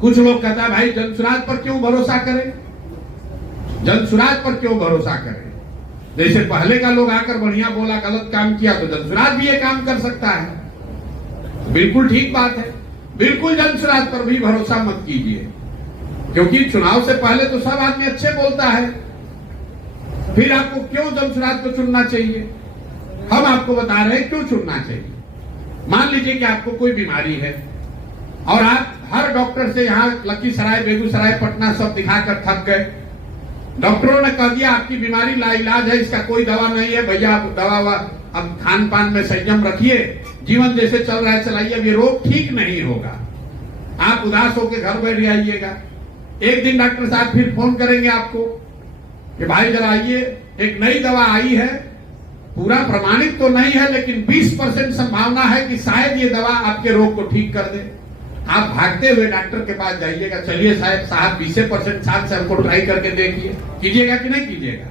कुछ लोग कहता है भाई जनसुराज पर क्यों भरोसा करें, जनसुराज पर क्यों भरोसा करें। जैसे पहले का लोग आकर बढ़िया बोला, गलत काम किया तो जनसुराज भी ये काम कर सकता है। बिल्कुल ठीक बात है, बिल्कुल जनसुराज पर भी भरोसा मत कीजिए, क्योंकि चुनाव से पहले तो सब आदमी अच्छे बोलता है, फिर आपको क्यों जनसुराज को चुनना चाहिए। हम आपको बता रहे हैं क्यों चुनना चाहिए। मान लीजिए कि आपको कोई बीमारी है और आप हर डॉक्टर से यहाँ लखीसराय, बेगूसराय, पटना सब दिखाकर थक गए। डॉक्टरों ने कह दिया आपकी बीमारी लाइलाज है, इसका कोई दवा नहीं है, भैया आप दवा अब खान पान में संयम रखिए, जीवन जैसे चल रहा है चलाइए, अब ये रोग ठीक नहीं होगा, आप उदास होकर घर बैठ जाइएगा। एक दिन डॉक्टर साहब फिर फोन करेंगे आपको कि भाई जरा आइए, एक नई दवा आई है, पूरा प्रमाणित तो नहीं है लेकिन 20% संभावना है कि शायद ये दवा आपके रोग को ठीक कर दे। आप भागते हुए डॉक्टर के पास जाइएगा, चलिए साहब 20% चांस है, हमको ट्राई करके देखिए, कीजिएगा कि नहीं कीजिएगा।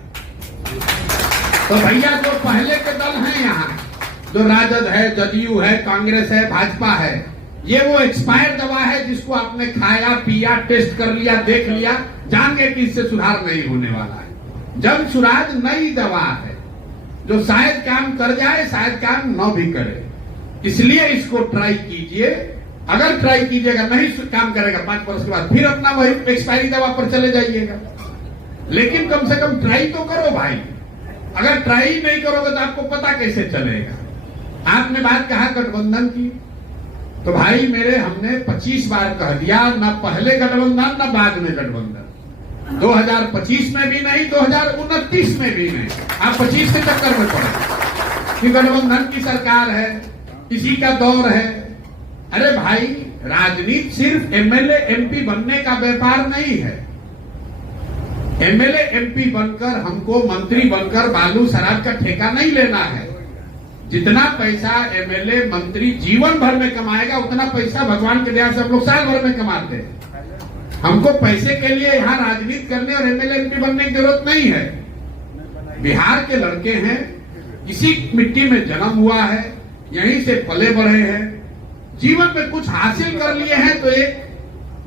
तो भैया जो पहले के दल हैं यहाँ, जो राजद है, जदयू है, कांग्रेस है, भाजपा है, ये वो एक्सपायर दवा है जिसको आपने खाया, पिया, टेस्ट कर लिया, देख लिया, जान गए कि इससे सुधार नहीं होने वाला है। जनसुराज नई दवा है जो शायद काम कर जाए, शायद काम न भी करे, इसलिए इसको ट्राई कीजिए। अगर ट्राई कीजिएगा नहीं काम करेगा, 5 वर्ष के बाद फिर अपना वही एक्सपायरी दवा पर चले जाइएगा। लेकिन कम से कम ट्राई तो करो भाई। अगर ट्राई नहीं करोगे तो आपको पता कैसे चलेगा। आपने बात कहा गठबंधन की, तो भाई मेरे हमने 25 बार कह दिया, न पहले गठबंधन न बाद में गठबंधन, 2025 में भी नहीं, 2029 में भी नहीं। आप 25 के चक्कर में पड़े कि गठबंधन की सरकार है, किसी का दौर है। अरे भाई राजनीति सिर्फ एमएलए एमपी बनने का व्यापार नहीं है। एमएलए एमपी बनकर हमको मंत्री बनकर बालू शराब का ठेका नहीं लेना है। जितना पैसा एमएलए मंत्री जीवन भर में कमाएगा उतना पैसा भगवान के दया से हम लोग साल भर में कमाते हैं। हमको पैसे के लिए यहाँ राजनीति करने और एमएलए एमपी बनने की जरूरत नहीं है। बिहार के लड़के हैं, इसी मिट्टी में जन्म हुआ है, यहीं से पले बढ़े हैं, जीवन में कुछ हासिल कर लिए हैं, तो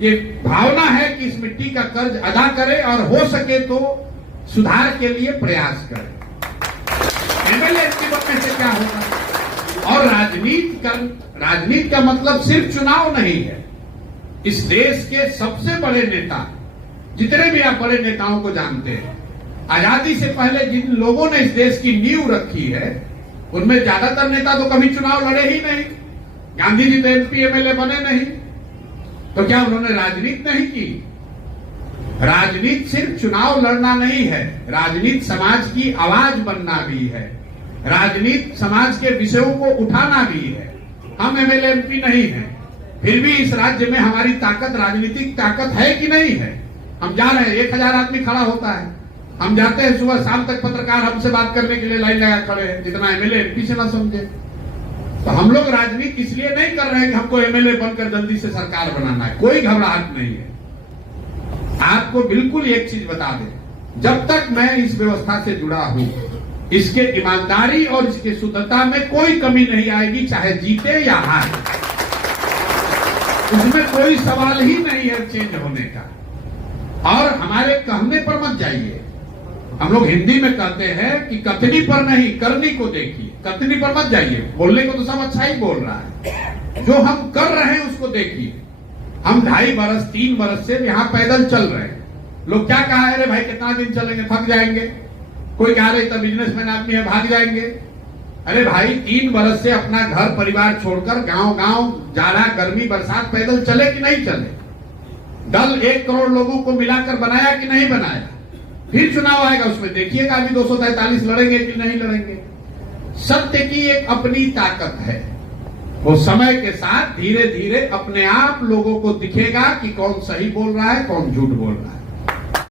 ये भावना है कि इस मिट्टी का कर्ज अदा करें और हो सके तो सुधार के लिए प्रयास करें। एमएलए एमपी बनने से क्या होगा। और राजनीति का मतलब सिर्फ चुनाव नहीं है। इस देश के सबसे बड़े नेता, जितने भी आप बड़े नेताओं को जानते हैं, आजादी से पहले जिन लोगों ने इस देश की नींव रखी है, उनमें ज्यादातर नेता तो कभी चुनाव लड़े ही नहीं। गांधी जी तो एमपी एमएलए बने नहीं, तो क्या उन्होंने राजनीति नहीं की। राजनीति सिर्फ चुनाव लड़ना नहीं है, राजनीति समाज की आवाज बनना भी है, राजनीति समाज के विषयों को उठाना भी है। हम एमएलए एमपी नहीं हैं, फिर भी इस राज्य में हमारी ताकत, राजनीतिक ताकत है कि नहीं है। हम जा रहे हैं, 1000 आदमी खड़ा होता है, हम जाते हैं सुबह शाम तक, पत्रकार हमसे बात करने के लिए लाइन लगा खड़े हैं, जितना एमएलए एमपी से ना समझे। तो हम लोग राजनीति इसलिए नहीं कर रहे हैं कि हमको एमएलए बनकर जल्दी से सरकार बनाना है, कोई घबराहट नहीं है। आपको बिल्कुल एक चीज बता दें, जब तक मैं इस व्यवस्था से जुड़ा हूं, इसके ईमानदारी और इसके शुद्धता में कोई कमी नहीं आएगी, चाहे जीते या हारे, उसमें कोई सवाल ही नहीं है चेंज होने का। और हमारे कहने पर मत जाइए। हम लोग हिंदी में कहते हैं कि कथनी पर नहीं करनी को देखिए, कथनी पर मत जाइए। बोलने को तो सब अच्छा ही बोल रहा है, जो हम कर रहे हैं उसको देखिए। हम 2.5 बरस 3 बरस से यहाँ पैदल चल रहे हैं। लोग क्या कहा है, अरे भाई कितना दिन चलेंगे, थक जाएंगे। कोई कह रहे इतना बिजनेसमैन आदमी है, भाग जाएंगे। अरे भाई 3 बरस से अपना घर परिवार छोड़कर गांव गांव, जाड़ा गर्मी बरसात पैदल चले कि नहीं चले। दल 1 करोड़ लोगों को मिलाकर बनाया कि नहीं बनाया। फिर चुनाव आएगा, उसमें देखिएगा अभी 243 लड़ेंगे कि नहीं लड़ेंगे। सत्य की एक अपनी ताकत है, वो समय के साथ धीरे धीरे अपने आप लोगों को दिखेगा कि कौन सही बोल रहा है, कौन झूठ बोल रहा है।